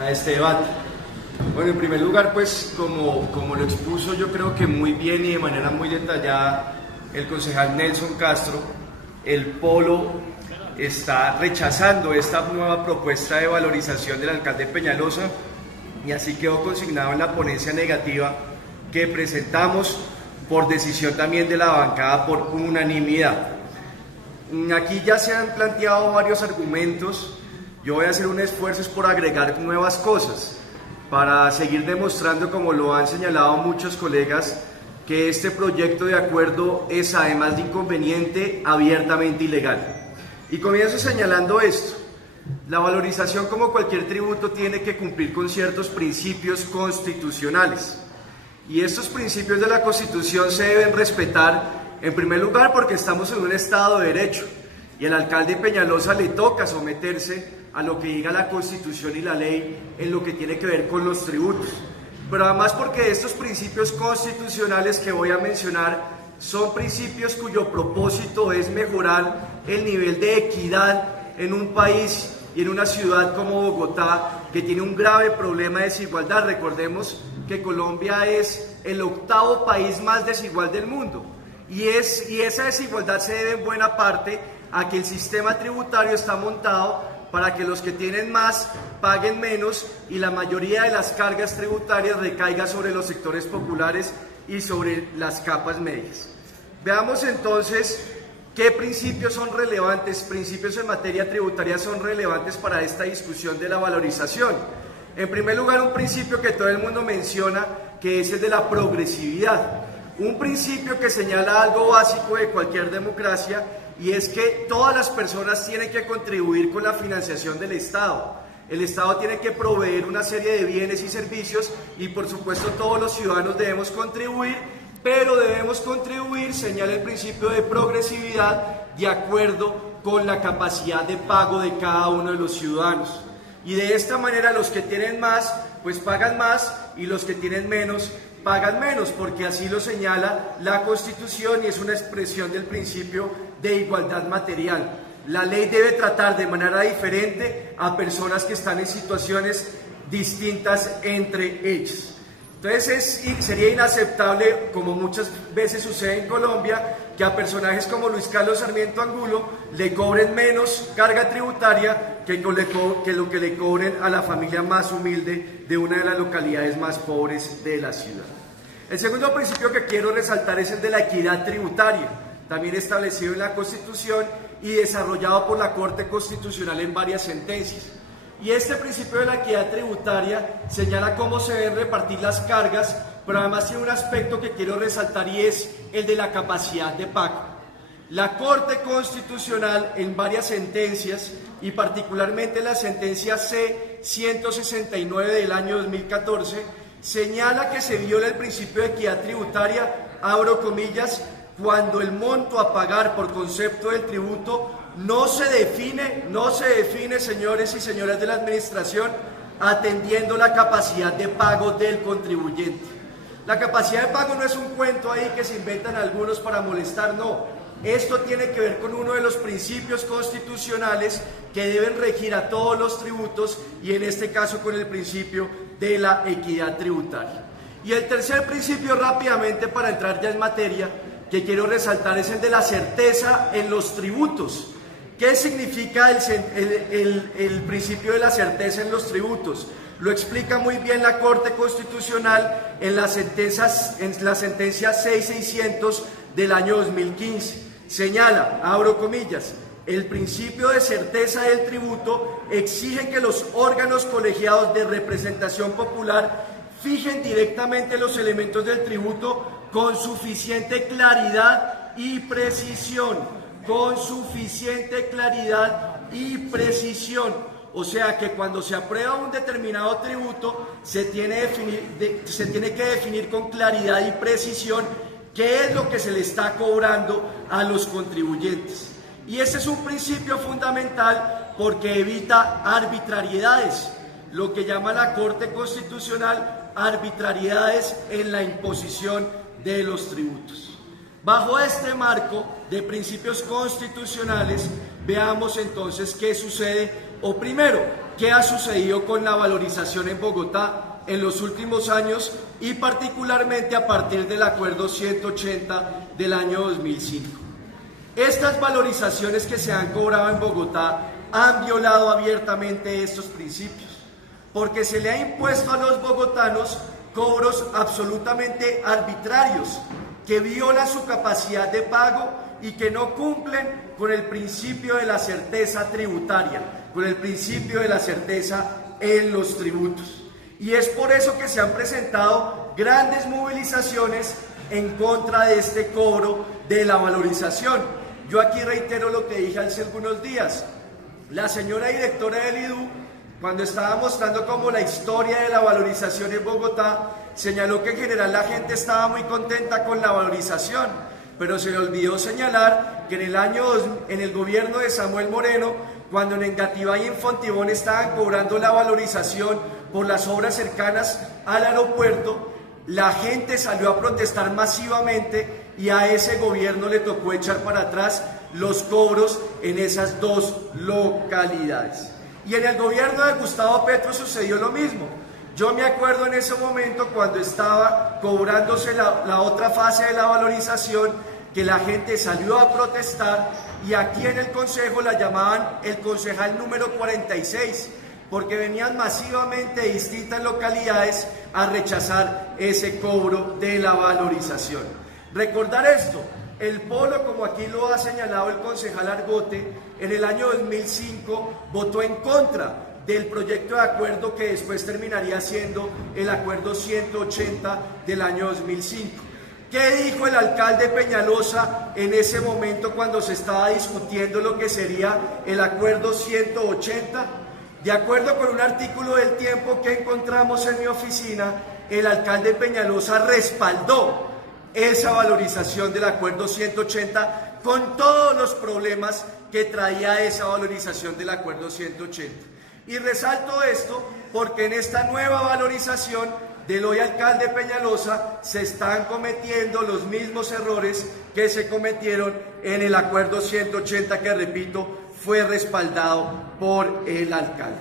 a este debate. Bueno, en primer lugar, pues como lo expuso yo creo que muy bien y de manera muy detallada el concejal Nelson Castro, el Polo está rechazando esta nueva propuesta de valorización del alcalde Peñalosa y así quedó consignado en la ponencia negativa que presentamos por decisión también de la bancada por unanimidad. Aquí ya se han planteado varios argumentos. Yo voy a hacer un esfuerzo por agregar nuevas cosas para seguir demostrando, como lo han señalado muchos colegas, que este proyecto de acuerdo es, además de inconveniente, abiertamente ilegal. Y comienzo señalando esto: la valorización, como cualquier tributo, tiene que cumplir con ciertos principios constitucionales. Y estos principios de la Constitución se deben respetar, en primer lugar, porque estamos en un Estado de Derecho y al alcalde Peñalosa le toca someterse a lo que diga la Constitución y la ley en lo que tiene que ver con los tributos. Pero además porque estos principios constitucionales que voy a mencionar son principios cuyo propósito es mejorar el nivel de equidad en un país y en una ciudad como Bogotá, que tiene un grave problema de desigualdad. Recordemos que Colombia es el octavo país más desigual del mundo y esa desigualdad se debe en buena parte a que el sistema tributario está montado para que los que tienen más paguen menos y la mayoría de las cargas tributarias recaiga sobre los sectores populares y sobre las capas medias. Veamos entonces qué principios son relevantes, principios en materia tributaria son relevantes para esta discusión de la valorización. En primer lugar, un principio que todo el mundo menciona, que es el de la progresividad. Un principio que señala algo básico de cualquier democracia, y es que todas las personas tienen que contribuir con la financiación del Estado. El Estado tiene que proveer una serie de bienes y servicios y por supuesto todos los ciudadanos debemos contribuir, pero debemos contribuir, señala el principio de progresividad, de acuerdo con la capacidad de pago de cada uno de los ciudadanos. Y de esta manera los que tienen más, pues pagan más, y los que tienen menos, pagan menos, porque así lo señala la Constitución y es una expresión del principio de igualdad material. La ley debe tratar de manera diferente a personas que están en situaciones distintas entre ellas. Entonces sería inaceptable, como muchas veces sucede en Colombia, que a personajes como Luis Carlos Sarmiento Angulo le cobren menos carga tributaria que lo que le cobren a la familia más humilde de una de las localidades más pobres de la ciudad. El segundo principio que quiero resaltar es el de la equidad tributaria, también establecido en la Constitución y desarrollado por la Corte Constitucional en varias sentencias. Y este principio de la equidad tributaria señala cómo se deben repartir las cargas, pero además tiene un aspecto que quiero resaltar y es el de la capacidad de pago. La Corte Constitucional en varias sentencias, y particularmente la sentencia C-169 del año 2014, señala que se viola el principio de equidad tributaria, abro comillas, cuando el monto a pagar por concepto del tributo no se define, señores y señoras de la administración, atendiendo la capacidad de pago del contribuyente. La capacidad de pago no es un cuento ahí que se inventan algunos para molestar, no. Esto tiene que ver con uno de los principios constitucionales que deben regir a todos los tributos y en este caso con el principio de la equidad tributaria. Y el tercer principio, rápidamente para entrar ya en materia, que quiero resaltar es el de la certeza en los tributos. ¿Qué significa el principio de la certeza en los tributos? Lo explica muy bien la Corte Constitucional en la sentencia 6600 del año 2015. Señala, abro comillas, el principio de certeza del tributo exige que los órganos colegiados de representación popular fijen directamente los elementos del tributo con suficiente claridad y precisión. O sea que cuando se aprueba un determinado tributo se tiene que definir con claridad y precisión qué es lo que se le está cobrando a los contribuyentes. Y ese es un principio fundamental porque evita arbitrariedades, lo que llama la Corte Constitucional arbitrariedades en la imposición de los tributos. Bajo este marco de principios constitucionales, veamos entonces qué sucede. O primero, qué ha sucedido con la valorización en Bogotá en los últimos años y particularmente a partir del acuerdo 180 del año 2005. Estas valorizaciones que se han cobrado en Bogotá han violado abiertamente estos principios, porque se le ha impuesto a los bogotanos cobros absolutamente arbitrarios que violan su capacidad de pago y que no cumplen con el principio de la certeza tributaria, con el principio de la certeza en los tributos. Y es por eso que se han presentado grandes movilizaciones en contra de este cobro de la valorización. Yo aquí reitero lo que dije hace algunos días. La señora directora del IDU, cuando estaba mostrando como la historia de la valorización en Bogotá, señaló que en general la gente estaba muy contenta con la valorización, pero se le olvidó señalar que en el gobierno de Samuel Moreno, cuando en Engativá y en Fontibón estaban cobrando la valorización por las obras cercanas al aeropuerto, la gente salió a protestar masivamente y a ese gobierno le tocó echar para atrás los cobros en esas dos localidades. Y en el gobierno de Gustavo Petro sucedió lo mismo. Yo me acuerdo en ese momento cuando estaba cobrándose la otra fase de la valorización, que la gente salió a protestar y aquí en el consejo la llamaban el concejal número 46, porque venían masivamente de distintas localidades a rechazar ese cobro de la valorización. Recordar esto, el polo, como aquí lo ha señalado el concejal Argote, en el año 2005 votó en contra del proyecto de acuerdo que después terminaría siendo el acuerdo 180 del año 2005. ¿Qué dijo el alcalde Peñalosa en ese momento cuando se estaba discutiendo lo que sería el acuerdo 180? De acuerdo con un artículo del Tiempo que encontramos en mi oficina, el alcalde Peñalosa respaldó esa valorización del acuerdo 180 con todos los problemas que traía esa valorización del acuerdo 180. Y resalto esto porque en esta nueva valorización del hoy alcalde Peñalosa se están cometiendo los mismos errores que se cometieron en el acuerdo 180, que repito, fue respaldado por el alcalde.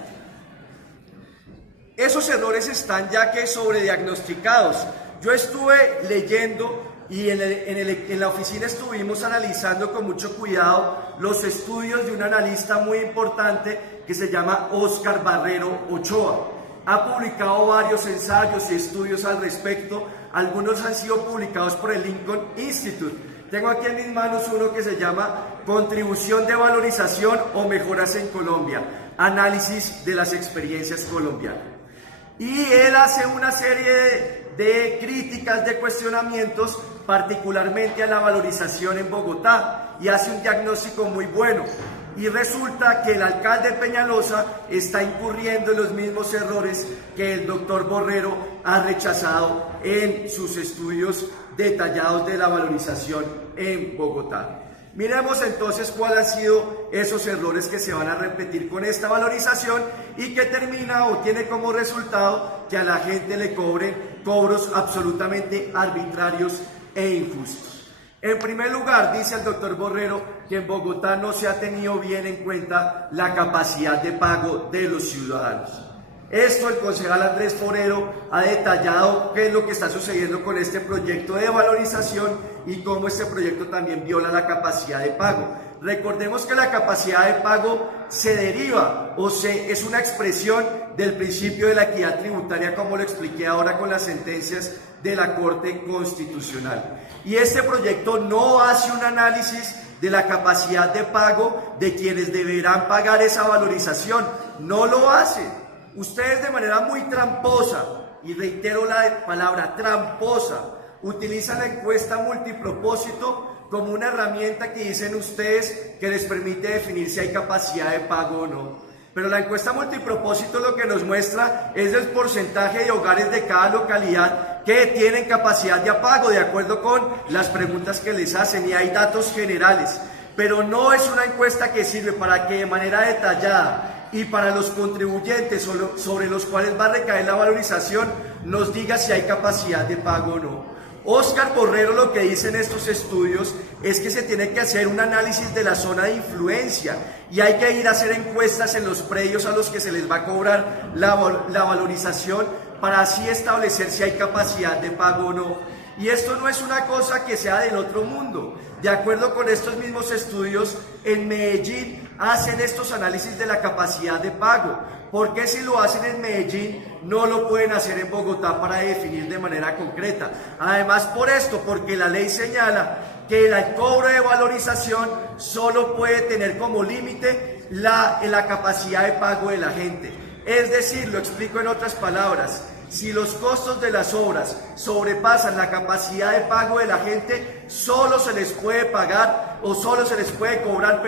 Esos errores están ya que sobrediagnosticados. Yo estuve leyendo y en la oficina estuvimos analizando con mucho cuidado los estudios de un analista muy importante que se llama Óscar Barrero Ochoa. Ha publicado varios ensayos y estudios al respecto. Algunos han sido publicados por el Lincoln Institute. Tengo aquí en mis manos uno que se llama Contribución de valorización o mejoras en Colombia, análisis de las experiencias colombianas. Y él hace una serie de críticas, de cuestionamientos, particularmente a la valorización en Bogotá, y hace un diagnóstico muy bueno. Y resulta que el alcalde Peñalosa está incurriendo en los mismos errores que el doctor Borrero ha rechazado en sus estudios detallados de la valorización en Bogotá. Miremos entonces cuáles han sido esos errores que se van a repetir con esta valorización y que termina o tiene como resultado que a la gente le cobren cobros absolutamente arbitrarios e injustos. En primer lugar, dice el doctor Borrero que en Bogotá no se ha tenido bien en cuenta la capacidad de pago de los ciudadanos. Esto el concejal Andrés Forero ha detallado qué es lo que está sucediendo con este proyecto de valorización y cómo este proyecto también viola la capacidad de pago. Recordemos que la capacidad de pago se deriva es una expresión del principio de la equidad tributaria, como lo expliqué ahora con las sentencias de la Corte Constitucional. Y este proyecto no hace un análisis de la capacidad de pago de quienes deberán pagar esa valorización. No lo hace. Ustedes de manera muy tramposa, y reitero la palabra tramposa, utilizan la encuesta multipropósito como una herramienta que dicen ustedes que les permite definir si hay capacidad de pago o no. Pero la encuesta multipropósito lo que nos muestra es el porcentaje de hogares de cada localidad que tienen capacidad de pago de acuerdo con las preguntas que les hacen, y hay datos generales. Pero no es una encuesta que sirve para que de manera detallada y para los contribuyentes sobre los cuales va a recaer la valorización nos diga si hay capacidad de pago o no. Óscar Borrero lo que dice en estos estudios es que se tiene que hacer un análisis de la zona de influencia y hay que ir a hacer encuestas en los predios a los que se les va a cobrar la valorización para así establecer si hay capacidad de pago o no. Y esto no es una cosa que sea del otro mundo. De acuerdo con estos mismos estudios, en Medellín hacen estos análisis de la capacidad de pago. ¿Por qué si lo hacen en Medellín no lo pueden hacer en Bogotá para definir de manera concreta? Además por esto, porque la ley señala que el cobro de valorización solo puede tener como límite la capacidad de pago de la gente. Es decir, lo explico en otras palabras, si los costos de las obras sobrepasan la capacidad de pago de la gente, solo se les puede pagar o solo se les puede cobrar,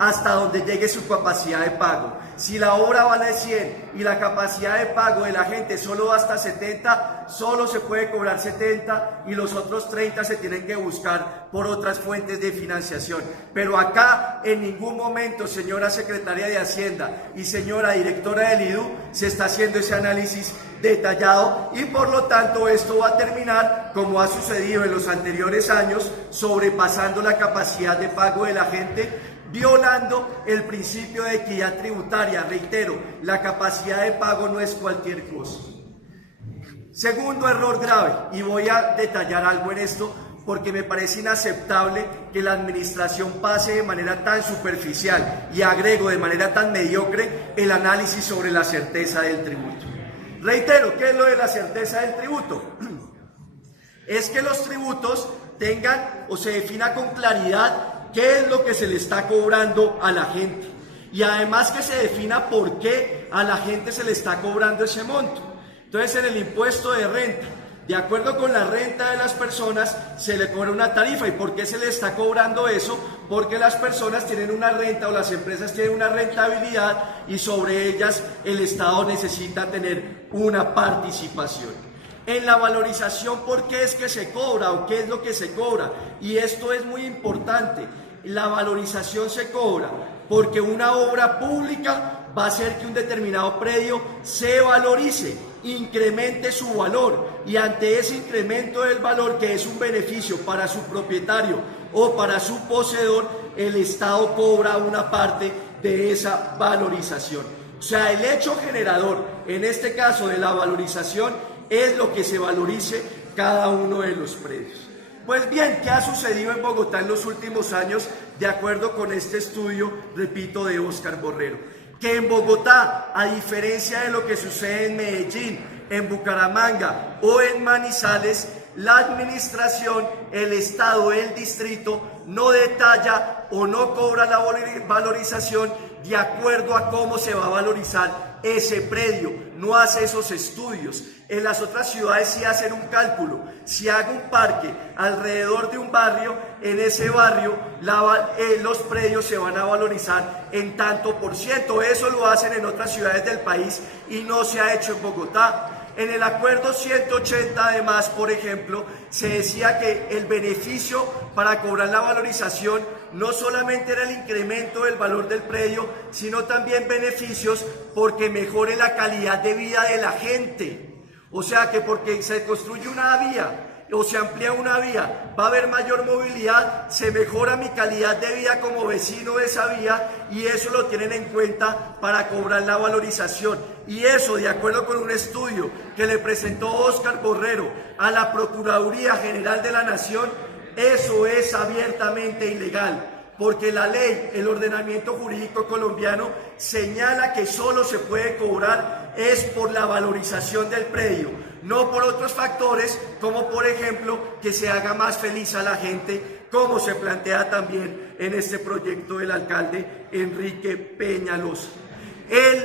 hasta donde llegue su capacidad de pago. Si la obra vale 100 y la capacidad de pago de la gente solo va hasta 70, solo se puede cobrar 70 y los otros 30 se tienen que buscar por otras fuentes de financiación. Pero acá en ningún momento, señora secretaria de Hacienda y señora directora del IDU, se está haciendo ese análisis detallado y por lo tanto esto va a terminar como ha sucedido en los anteriores años, sobrepasando la capacidad de pago de la gente, violando el principio de equidad tributaria. Reitero, la capacidad de pago no es cualquier cosa. Segundo error grave, y voy a detallar algo en esto porque me parece inaceptable que la administración pase de manera tan superficial y agrego de manera tan mediocre el análisis sobre la certeza del tributo. Reitero, ¿qué es lo de la certeza del tributo? Es que los tributos tengan o se defina con claridad qué es lo que se le está cobrando a la gente y además que se defina por qué a la gente se le está cobrando ese monto. Entonces, en el impuesto de renta, de acuerdo con la renta de las personas, se le cobra una tarifa. ¿Y por qué se le está cobrando eso? Porque las personas tienen una renta o las empresas tienen una rentabilidad y sobre ellas el Estado necesita tener una participación. En la valorización, ¿por qué es que se cobra o qué es lo que se cobra? Y esto es muy importante. La valorización se cobra porque una obra pública va a hacer que un determinado predio se valorice, incremente su valor y ante ese incremento del valor, que es un beneficio para su propietario o para su poseedor, el Estado cobra una parte de esa valorización. O sea, el hecho generador, en este caso de la valorización, es lo que se valorice cada uno de los predios. Pues bien, ¿qué ha sucedido en Bogotá en los últimos años? De acuerdo con este estudio, repito, de Óscar Borrero, que en Bogotá, a diferencia de lo que sucede en Medellín, en Bucaramanga o en Manizales, la administración, el Estado, el distrito, no detalla o no cobra la valorización de acuerdo a cómo se va a valorizar ese predio, no hace esos estudios. En las otras ciudades sí hacen un cálculo. Si hago un parque alrededor de un barrio, en ese barrio los predios se van a valorizar en tanto por ciento. Eso lo hacen en otras ciudades del país y no se ha hecho en Bogotá. En el acuerdo 180 además, por ejemplo, se decía que el beneficio para cobrar la valorización no solamente era el incremento del valor del predio, sino también beneficios porque mejore la calidad de vida de la gente. O sea que porque se construye una vía o se amplía una vía, va a haber mayor movilidad, se mejora mi calidad de vida como vecino de esa vía y eso lo tienen en cuenta para cobrar la valorización. Y eso, de acuerdo con un estudio que le presentó Óscar Borrero a la Procuraduría General de la Nación, eso es abiertamente ilegal. Porque la ley, el ordenamiento jurídico colombiano señala que solo se puede cobrar es por la valorización del predio, no por otros factores como por ejemplo que se haga más feliz a la gente, como se plantea también en este proyecto del alcalde Enrique Peñalosa. El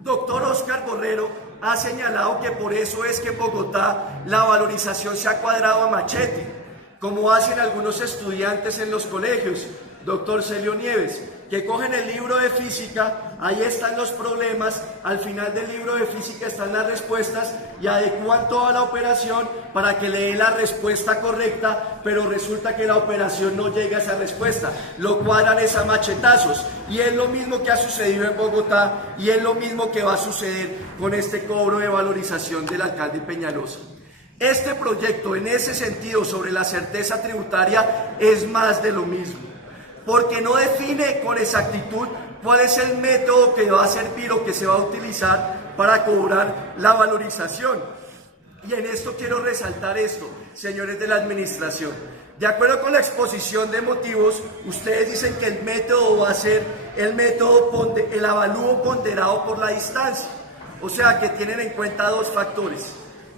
doctor Óscar Borrero ha señalado que por eso es que en Bogotá la valorización se ha cuadrado a machete, como hacen algunos estudiantes en los colegios, doctor Celio Nieves, que cogen el libro de física, ahí están los problemas, al final del libro de física están las respuestas y adecúan toda la operación para que le dé la respuesta correcta, pero resulta que la operación no llega a esa respuesta, lo cuadran es a machetazos y es lo mismo que ha sucedido en Bogotá y es lo mismo que va a suceder con este cobro de valorización del alcalde Peñalosa. Este proyecto, en ese sentido, sobre la certeza tributaria, es más de lo mismo, porque no define con exactitud cuál es el método que va a servir o que se va a utilizar para cobrar la valorización. Y en esto quiero resaltar esto, señores de la administración. De acuerdo con la exposición de motivos, ustedes dicen que el método va a ser el avalúo ponderado por la distancia. O sea, que tienen en cuenta dos factores.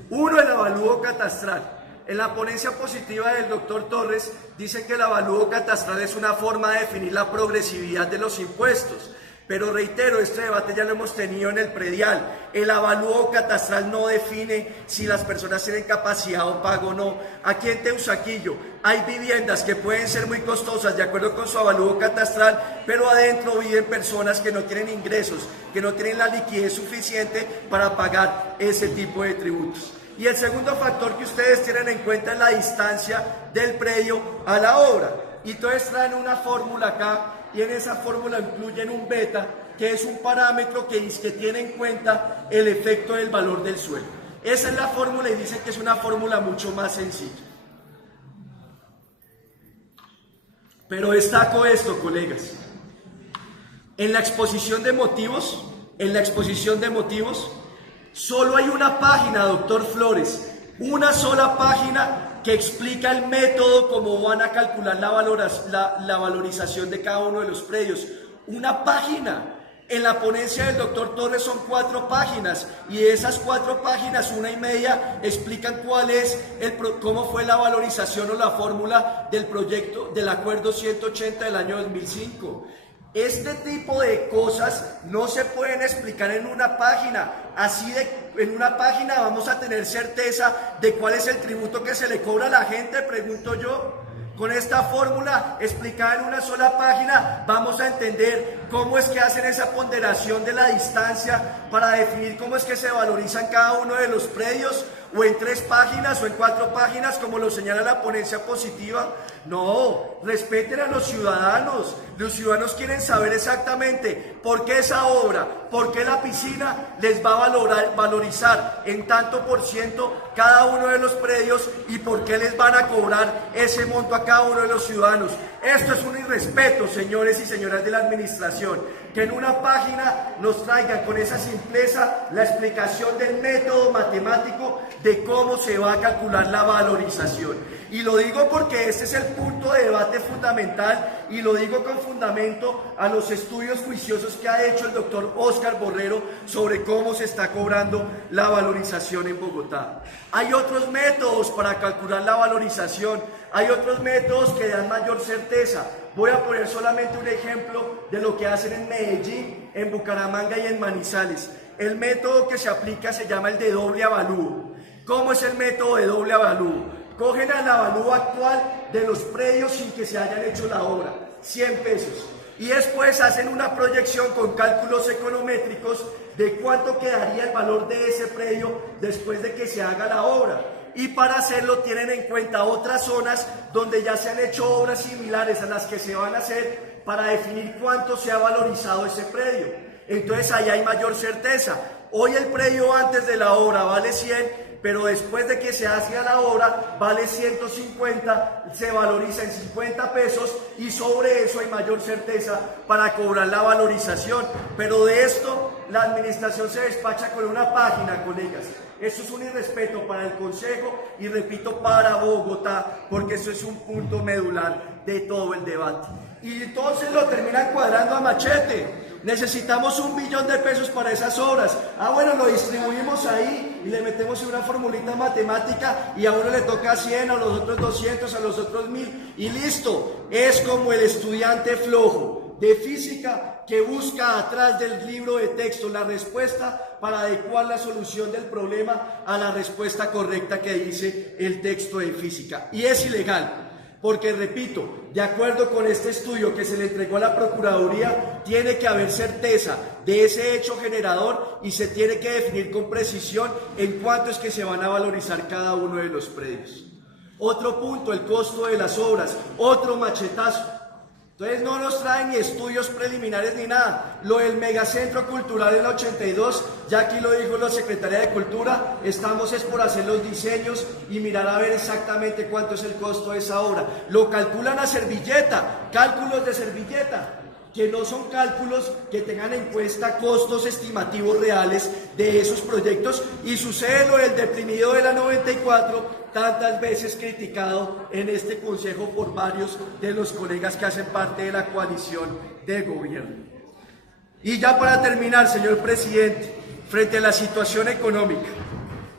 Uno, el avalúo catastral. En la ponencia positiva del doctor Torres, dice que el avalúo catastral es una forma de definir la progresividad de los impuestos. Pero reitero, este debate ya lo hemos tenido en el predial. El avalúo catastral no define si las personas tienen capacidad o pago o no. Aquí en Teusaquillo hay viviendas que pueden ser muy costosas de acuerdo con su avalúo catastral, pero adentro viven personas que no tienen ingresos, que no tienen la liquidez suficiente para pagar ese tipo de tributos. Y el segundo factor que ustedes tienen en cuenta es la distancia del predio a la obra. Y entonces traen una fórmula acá, y en esa fórmula incluyen un beta, que es un parámetro que tiene en cuenta el efecto del valor del suelo. Esa es la fórmula y dicen que es una fórmula mucho más sencilla. Pero destaco esto, colegas. En la exposición de motivos, solo hay una página, doctor Flores, una sola página que explica el método, cómo van a calcular la valorización de cada uno de los predios. Una página. En la ponencia del doctor Torres son 4 páginas, y de esas 4 páginas, 1,5 explican cómo fue la valorización o la fórmula del proyecto del acuerdo 180 del año 2005. Este tipo de cosas no se pueden explicar en una página. En una página vamos a tener certeza de cuál es el tributo que se le cobra a la gente, pregunto yo. Con esta fórmula explicada en una sola página vamos a entender cómo es que hacen esa ponderación de la distancia para definir cómo es que se valorizan cada uno de los predios, o en 3 páginas o en 4 páginas como lo señala la ponencia positiva. No, respeten a los ciudadanos. Los ciudadanos quieren saber exactamente por qué esa obra, por qué la piscina les va a valorizar en tanto por ciento cada uno de los predios, y por qué les van a cobrar ese monto a cada uno de los ciudadanos. Esto es un irrespeto, señores y señoras de la administración, que en una página nos traigan con esa simpleza la explicación del método matemático de cómo se va a calcular la valorización. Y lo digo porque este es el punto de debate fundamental, y lo digo con fundamento a los estudios juiciosos que ha hecho el doctor Óscar Borrero sobre cómo se está cobrando la valorización en Bogotá. Hay otros métodos para calcular la valorización, hay otros métodos que dan mayor certeza. Voy a poner solamente un ejemplo de lo que hacen en Medellín, en Bucaramanga y en Manizales. El método que se aplica se llama el de doble avalúo. ¿Cómo es el método de doble avalúo? Cogen el avalúo actual de los predios sin que se hayan hecho la obra, 100 pesos. Y después hacen una proyección con cálculos econométricos de cuánto quedaría el valor de ese predio después de que se haga la obra. Y para hacerlo tienen en cuenta otras zonas donde ya se han hecho obras similares a las que se van a hacer para definir cuánto se ha valorizado ese predio. Entonces ahí hay mayor certeza. Hoy el predio antes de la obra vale 100, pero después de que se haga la obra vale 150, se valoriza en 50 pesos, y sobre eso hay mayor certeza para cobrar la valorización. Pero de esto la administración se despacha con una página, colegas. Eso es un irrespeto para el Consejo y, repito, para Bogotá, porque eso es un punto medular de todo el debate. Y entonces lo terminan cuadrando a machete. Necesitamos 1 billón de pesos para esas obras. Bueno, lo distribuimos ahí y le metemos una formulita matemática, y a uno le toca 100, a los otros 200, a los otros 1000, y listo. Es como el estudiante flojo de física que busca atrás del libro de texto la respuesta para adecuar la solución del problema a la respuesta correcta que dice el texto de física. Y es ilegal. Porque, repito, de acuerdo con este estudio que se le entregó a la Procuraduría, tiene que haber certeza de ese hecho generador, y se tiene que definir con precisión en cuánto es que se van a valorizar cada uno de los predios. Otro punto, el costo de las obras, otro machetazo. Entonces no nos traen ni estudios preliminares ni nada. Lo del megacentro cultural en la 82, ya aquí lo dijo la Secretaría de Cultura, estamos es por hacer los diseños y mirar a ver exactamente cuánto es el costo de esa obra. Lo calculan a servilleta, cálculos de servilleta, que no son cálculos que tengan en cuenta costos estimativos reales de esos proyectos, y sucede lo del deprimido de la 94, tantas veces criticado en este consejo por varios de los colegas que hacen parte de la coalición de gobierno. Y ya para terminar, señor presidente, frente a la situación económica,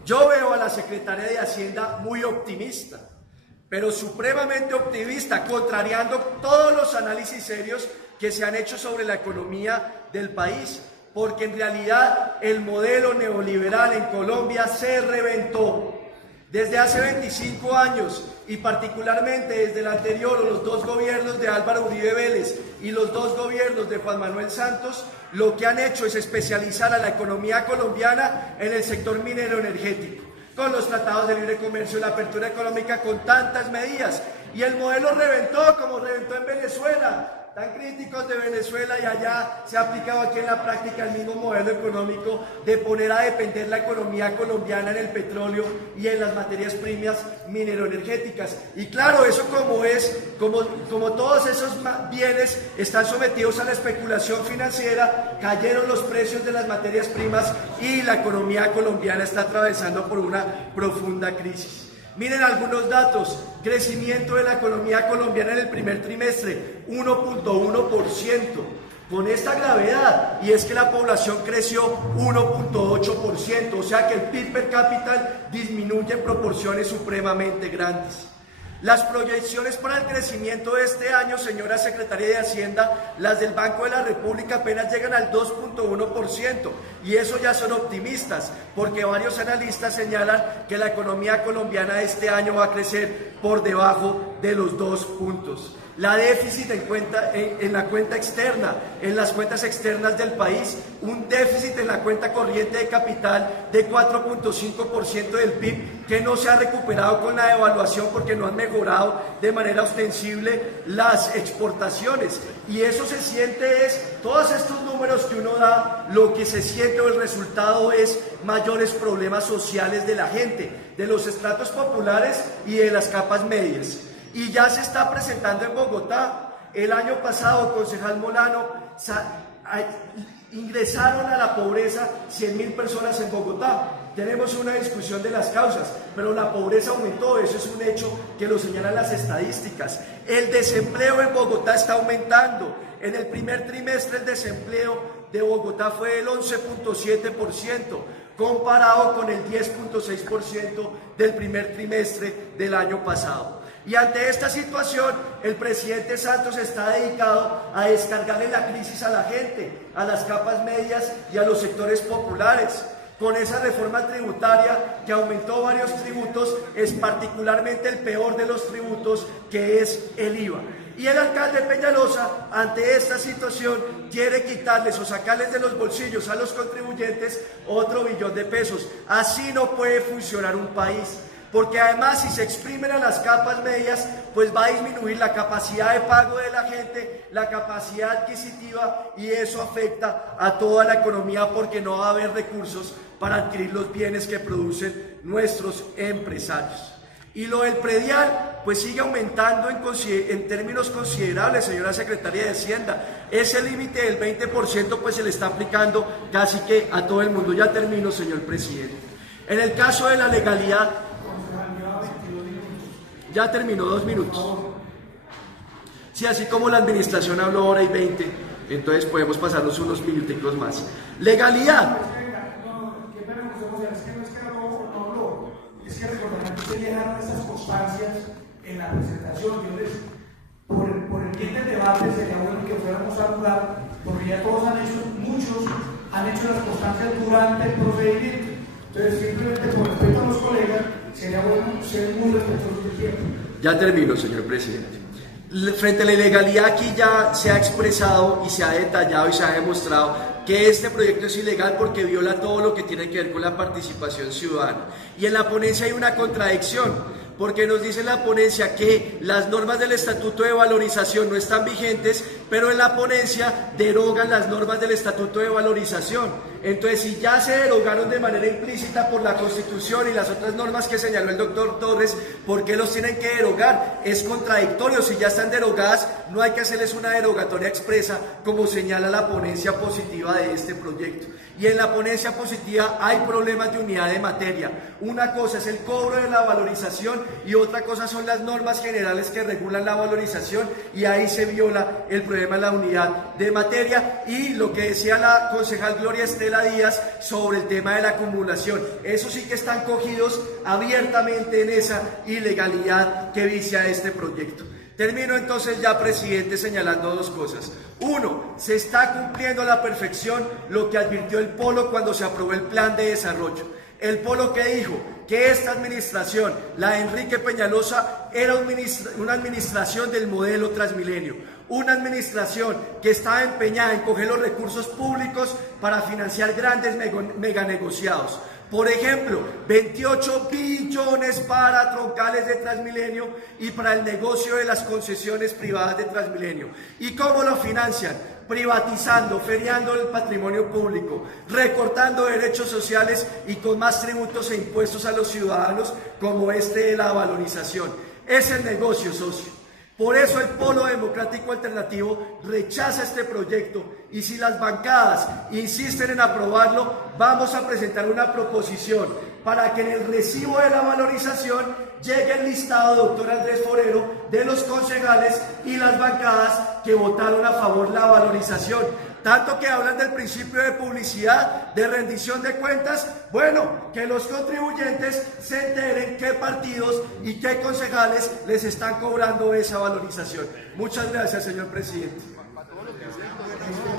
yo veo a la Secretaría de Hacienda muy optimista, pero supremamente optimista, contrariando todos los análisis serios que se han hecho sobre la economía del país, porque en realidad el modelo neoliberal en Colombia se reventó. Desde hace 25 años y particularmente desde el anterior o los dos gobiernos de Álvaro Uribe Vélez y los dos gobiernos de Juan Manuel Santos, lo que han hecho es especializar a la economía colombiana en el sector minero energético, con los tratados de libre comercio, la apertura económica, con tantas medidas. Y el modelo reventó como reventó en Venezuela. Tan críticos de Venezuela, y allá se ha aplicado aquí en la práctica el mismo modelo económico de poner a depender la economía colombiana en el petróleo y en las materias primas mineroenergéticas. Y claro, eso como todos esos bienes están sometidos a la especulación financiera, cayeron los precios de las materias primas y la economía colombiana está atravesando por una profunda crisis. Miren algunos datos: crecimiento de la economía colombiana en el primer trimestre, 1.1%, con esta gravedad, y es que la población creció 1.8%, o sea que el PIB per cápita disminuye en proporciones supremamente grandes. Las proyecciones para el crecimiento de este año, señora Secretaria de Hacienda, las del Banco de la República apenas llegan al 2.1%, y eso ya son optimistas, porque varios analistas señalan que la economía colombiana este año va a crecer por debajo de los 2 puntos. La déficit en la cuenta externa, en las cuentas externas del país, un déficit en la cuenta corriente de capital de 4.5% del PIB, que no se ha recuperado con la devaluación porque no han mejorado de manera ostensible las exportaciones. Y eso se siente, todos estos números que uno da, lo que se siente o el resultado es mayores problemas sociales de la gente, de los estratos populares y de las capas medias. Y ya se está presentando en Bogotá. El año pasado, concejal Molano, ingresaron a la pobreza 100.000 personas en Bogotá. Tenemos una discusión de las causas, pero la pobreza aumentó, eso es un hecho que lo señalan las estadísticas. El desempleo en Bogotá está aumentando. En el primer trimestre el desempleo de Bogotá fue del 11.7%, comparado con el 10.6% del primer trimestre del año pasado. Y ante esta situación, el presidente Santos está dedicado a descargarle la crisis a la gente, a las capas medias y a los sectores populares. Con esa reforma tributaria que aumentó varios tributos, es particularmente el peor de los tributos, que es el IVA. Y el alcalde Peñalosa, ante esta situación, quiere quitarles o sacarles de los bolsillos a los contribuyentes otro billón de pesos. Así no puede funcionar un país. Porque además, si se exprimen a las capas medias, pues va a disminuir la capacidad de pago de la gente, la capacidad adquisitiva, y eso afecta a toda la economía porque no va a haber recursos para adquirir los bienes que producen nuestros empresarios. Y lo del predial, pues sigue aumentando en términos considerables, señora Secretaria de Hacienda. Ese límite del 20% pues se le está aplicando casi que a todo el mundo. Ya termino, señor presidente. En el caso de la legalidad, ya terminó, 2 minutos. Sí, así como la administración habló 1:20, entonces podemos pasarnos unos minuticos más. Legalidad. Es que recordarán que ustedes dejaron esas constancias en la presentación. Por el bien del debate sería bueno que fuéramos a lugar, porque ya todos muchos han hecho las constancias durante el procedimiento. Entonces, simplemente por respeto a los colegas, sería bueno ser muy respetuosos del tiempo. Ya termino, señor presidente. Frente a la ilegalidad, aquí ya se ha expresado y se ha detallado y se ha demostrado que este proyecto es ilegal porque viola todo lo que tiene que ver con la participación ciudadana. Y en la ponencia hay una contradicción, porque nos dice la ponencia que las normas del Estatuto de Valorización no están vigentes, pero en la ponencia derogan las normas del Estatuto de Valorización. Entonces, si ya se derogaron de manera implícita por la Constitución y las otras normas que señaló el doctor Torres, ¿por qué los tienen que derogar? Es contradictorio. Si ya están derogadas, no hay que hacerles una derogatoria expresa, como señala la ponencia positiva de este proyecto. Y en la ponencia positiva hay problemas de unidad de materia. Una cosa es el cobro de la valorización y otra cosa son las normas generales que regulan la valorización, y ahí se viola el problema de la unidad de materia. Y lo que decía la concejal Gloria Estela Díaz sobre el tema de la acumulación, eso sí que están cogidos abiertamente en esa ilegalidad que vicia este proyecto. Termino entonces ya, presidente, señalando dos cosas. Uno, se está cumpliendo a la perfección lo que advirtió el Polo cuando se aprobó el plan de desarrollo. El Polo que dijo que esta administración, la de Enrique Peñalosa, era una administración del modelo Transmilenio, una administración que estaba empeñada en coger los recursos públicos para financiar grandes meganegociados. Por ejemplo, 28 billones para troncales de Transmilenio y para el negocio de las concesiones privadas de Transmilenio. ¿Y cómo lo financian? Privatizando, feriando el patrimonio público, recortando derechos sociales y con más tributos e impuestos a los ciudadanos, como este de la valorización. Es el negocio, socio. Por eso el Polo Democrático Alternativo rechaza este proyecto, y si las bancadas insisten en aprobarlo, vamos a presentar una proposición para que en el recibo de la valorización llegue el listado, doctor Andrés Forero, de los concejales y las bancadas que votaron a favor de la valorización. Tanto que hablan del principio de publicidad, de rendición de cuentas, bueno, que los contribuyentes se enteren qué partidos y qué concejales les están cobrando esa valorización. Muchas gracias, señor presidente.